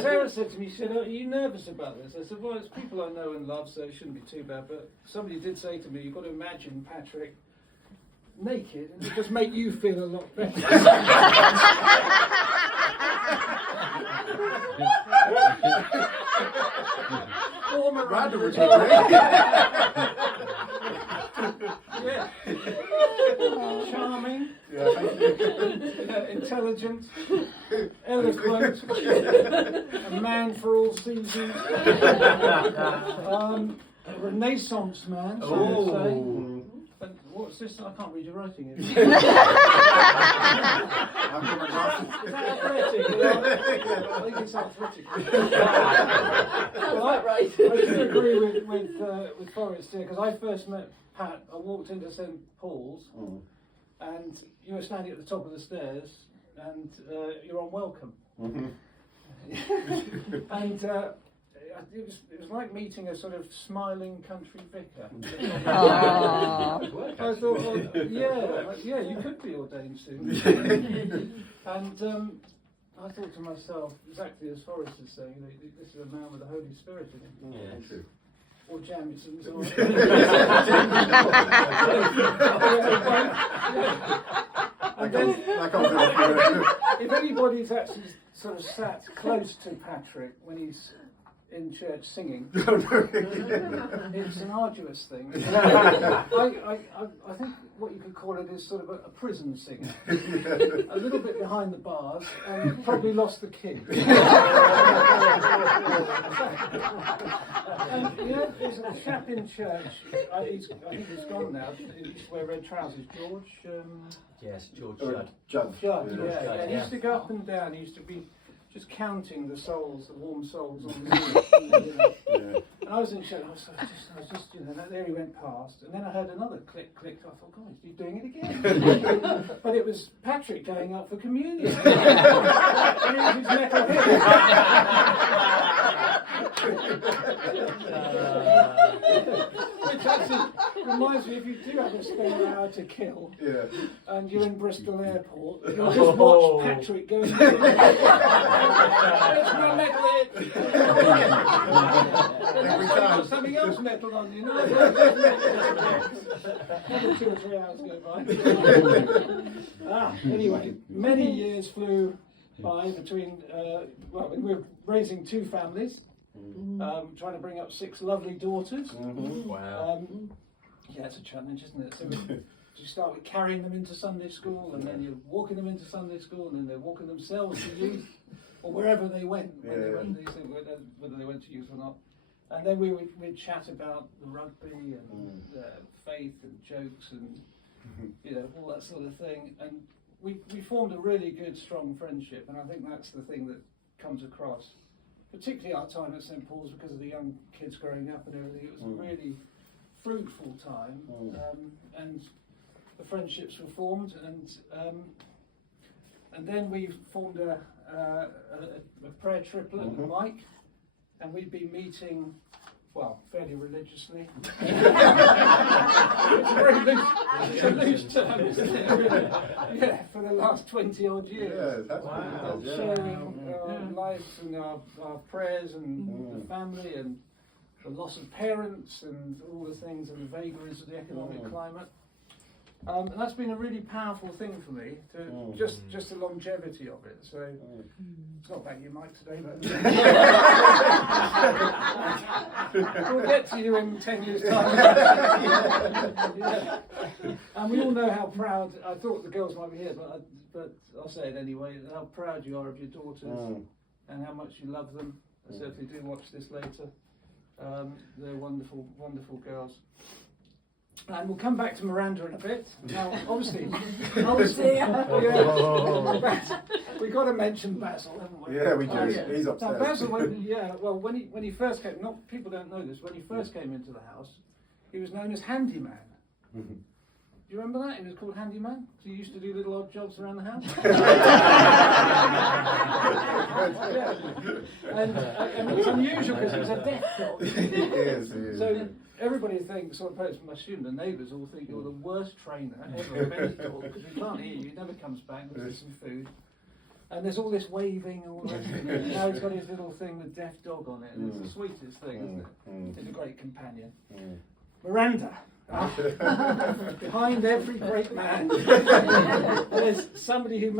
Sarah said to me, she said, "Are you nervous about this?" I said, "Well, it's people I know and love, so it shouldn't be too bad." But somebody did say to me, "You've got to imagine Patrick naked, and it just make you feel a lot better." Or Miranda would yeah. Charming, intelligent, eloquent, a man for all seasons, a Renaissance man, so to say. But what's this? I can't read your writing. Is that arthritic? I think it's arthritic. Well, right. I do agree with Forrest here, because I first met Pat. I walked into St Paul's, and you were standing at the top of the stairs, and you're unwelcome. And it was like meeting a sort of smiling country vicar. I thought, well, yeah, you could be ordained soon. And I thought to myself, exactly as Forrest is saying, you know, this is a man with the Holy Spirit in him. Yeah, true. Or Jamison's. And then, if anybody's actually sort of sat close to Patrick when he's in church singing, it's an arduous thing. I think what you could call it is sort of a prison singer. A little bit behind the bars, and probably lost the key. And you know, there's a chap in church, I think he's gone now, he used to wear red trousers, George? Yes, George Judd. Judd, yeah. He used to go up and down, he used to be just counting the souls, the warm souls on the street. And I was in church, I was just, you know, there he went past, and then I heard another click, click, I thought, God, he's doing it again. But it was Patrick going up for communion. And it was his metal hit. Which actually reminds me, if you do have a spare hour to kill, and you're in Bristol Airport, you'll just watch Patrick going. It's my metal hit. Every time. Something else metal on you, know. Every 2 or 3 hours go by. Anyway, many years flew by between. Well, we were raising 2 families. Trying to bring up 6 lovely daughters. Wow. Yeah, it's a challenge, isn't it? So you start with carrying them into Sunday school, and then you're walking them into Sunday school, and then they're walking themselves to youth, or wherever they went, whether they went to youth or not. And then we'd chat about the rugby and faith and jokes and you know, all that sort of thing. And we formed a really good, strong friendship, and I think that's the thing that comes across. Particularly our time at St Paul's, because of the young kids growing up and everything, it was a really fruitful time, and the friendships were formed, and then we formed a prayer triplet with Mike, and we'd been meeting, well, fairly religiously. It's a very loose term, isn't it? Really? Yeah, for the last 20 odd years. Wow. Sharing our lives and our prayers and the family and the loss of parents and all the things and the vagaries of the economic climate. And that's been a really powerful thing for me, to just the longevity of it. So it's not about you, Mike, today, but we'll get to you in 10 years' time. And we all know how proud. I thought the girls might be here, but I'll say it anyway. How proud you are of your daughters and how much you love them. So if they do watch this later, they're wonderful, wonderful girls. And we'll come back to Miranda in a bit. Now, obviously, we've got to mention Basil, haven't we? Yeah, we do. He's upstairs. Now, Basil, when he first came, people don't know this, when he first came into the house, he was known as Handyman. Do you remember that? He was called Handyman? So he used to do little odd jobs around the house. And it's unusual because he was a deaf dog. He is. So everybody thinks, sort of, I assume the neighbours all think you're the worst trainer ever of any dog, because we can't hear you. He never comes back, gives us some food. And there's all this waving and all the rest of it. Now he's got his little thing with deaf dog on it, and it's the sweetest thing, isn't it? He's a great companion. Miranda. Behind every great man, there's somebody who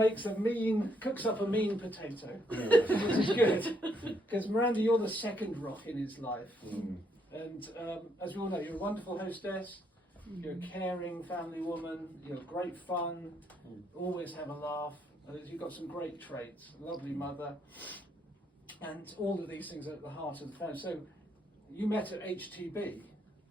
cooks up a mean potato, which is good. Because Miranda, you're the second rock in his life. And as we all know, you're a wonderful hostess, you're a caring family woman, you're great fun, always have a laugh. You've got some great traits, lovely mother, and all of these things are at the heart of the family. So you met at HTB.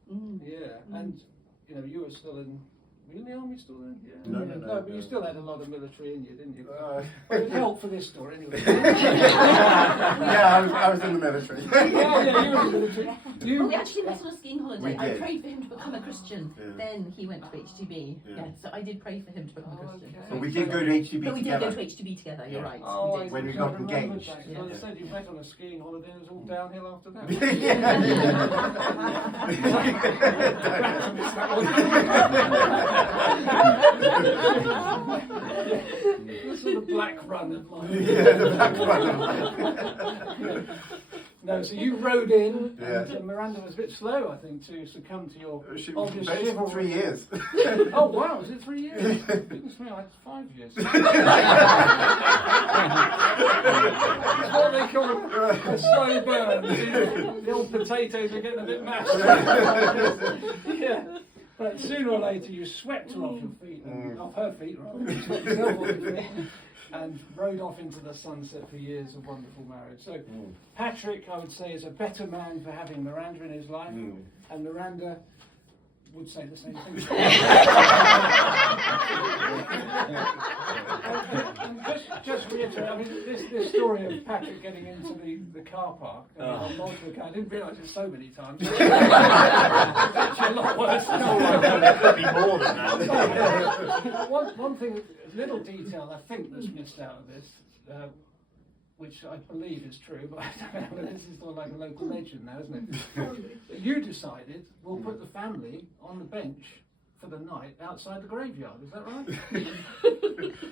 And you were still in. Were you in the army still then? Yeah. No, but you still had a lot of military in you, didn't you? Well, it helped for this story anyway. Yeah, I was in the military. Yeah, you were in the military. Well, we actually met on a skiing holiday. We I did. prayed for him to become a Christian. Yeah. Then he went to HTB. Yeah. Yeah, so I did pray for him to become a Christian. Okay. But we did go to HTB But we did together. go to HTB together, you're Yeah. right. Oh, we did. When we I got remember engaged. that. Yeah. Well, I said you met on a skiing holiday and it was all downhill after that. The sort of black run of life. The black one. No, so you rode in, Yeah. and Miranda was a bit slow, I think, to succumb to your She obvious based for chivalry. 3 years. Oh wow, was it 3 years? Goodness me, I had 5 years. It's what they call a slow burn. The old potatoes are getting a bit mashed. Yeah. But sooner or later you swept her off your feet, off her feet rather, you swept yourself off your feet, and rode off into the sunset for years of wonderful marriage. So Patrick, I would say, is a better man for having Miranda in his life, and Miranda would say the same thing. And just reiterate, I mean, this story of Patrick getting into the car park, on multiple occasions, I didn't realise it so many times. It's actually a lot worse. There could be more than that. One thing, a little detail I think that's missed out of this, which I believe is true, but I don't know, this is sort of like a local legend now, isn't it? You decided we'll put the family on the bench for the night outside the graveyard, is that right?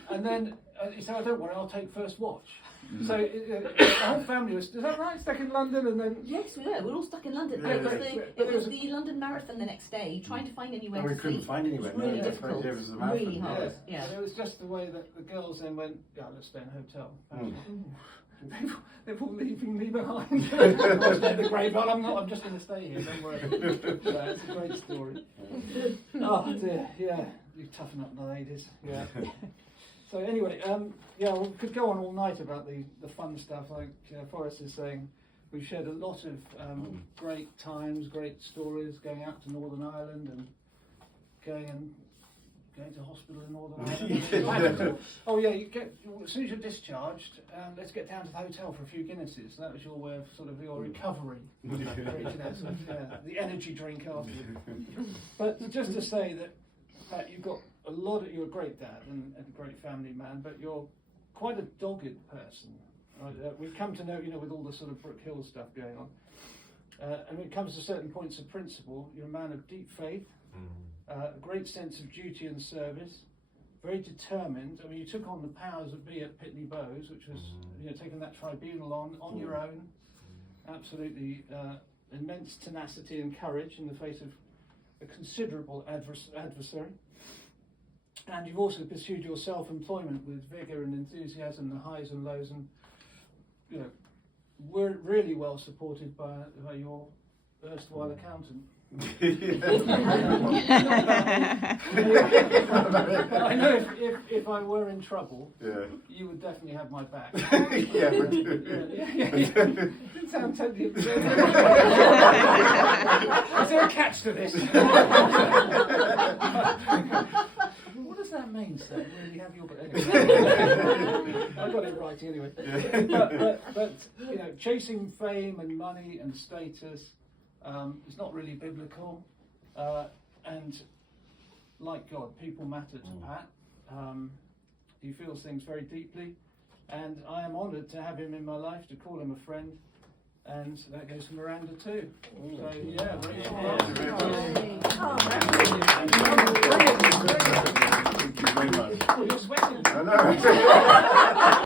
And then you said, oh, don't worry, I'll take first watch. So the whole family was, is that right, stuck in London and then... Yes, we were. We're all stuck in London. Yeah, It was the London Marathon the next day, trying to find anywhere And we to couldn't sleep. find anywhere. It was really Yeah, difficult. it was a marathon. Really hard. Yeah. And it was just the way that the girls then went, yeah, let's stay in a hotel. They're all leaving me behind. I was at the graveyard. I'm just going to stay here. Don't worry. Yeah, it's a great story. Oh dear. Yeah, you toughen up the ladies. Yeah. So anyway, yeah, we could go on all night about the fun stuff. Like Forrest is saying, we've shared a lot of great times, great stories, going out to Northern Ireland and going to hospital in Northern Ireland. Oh yeah, as soon as you're discharged, let's get down to the hotel for a few Guinnesses. That was your way of sort of your recovery. The energy drink afterwards. But just to say that you've got you're a great dad and a great family man, but you're quite a dogged person. Right? We've come to know, with all the sort of Brook Hill stuff going on. And when it comes to certain points of principle, you're a man of deep faith. A great sense of duty and service, very determined. I mean, you took on the powers that be at Pitney Bowes, which was, taking that tribunal on your own. Absolutely immense tenacity and courage in the face of a considerable adversary. And you've also pursued your self-employment with vigour and enthusiasm, the highs and lows, and we're really well supported by your erstwhile accountant. But I know if I were in trouble, you would definitely have my back. Yeah, we do. Didn't sound totally absurd. Is there a catch to this? What does that mean, sir? Really have your anyway. I got it right anyway. But chasing fame and money and status. It's not really biblical, and like God, people matter to Pat. He feels things very deeply, and I am honoured to have him in my life, to call him a friend, and that goes to Miranda too. So yeah, very Thank you very much. Oh, you're sweating. I know.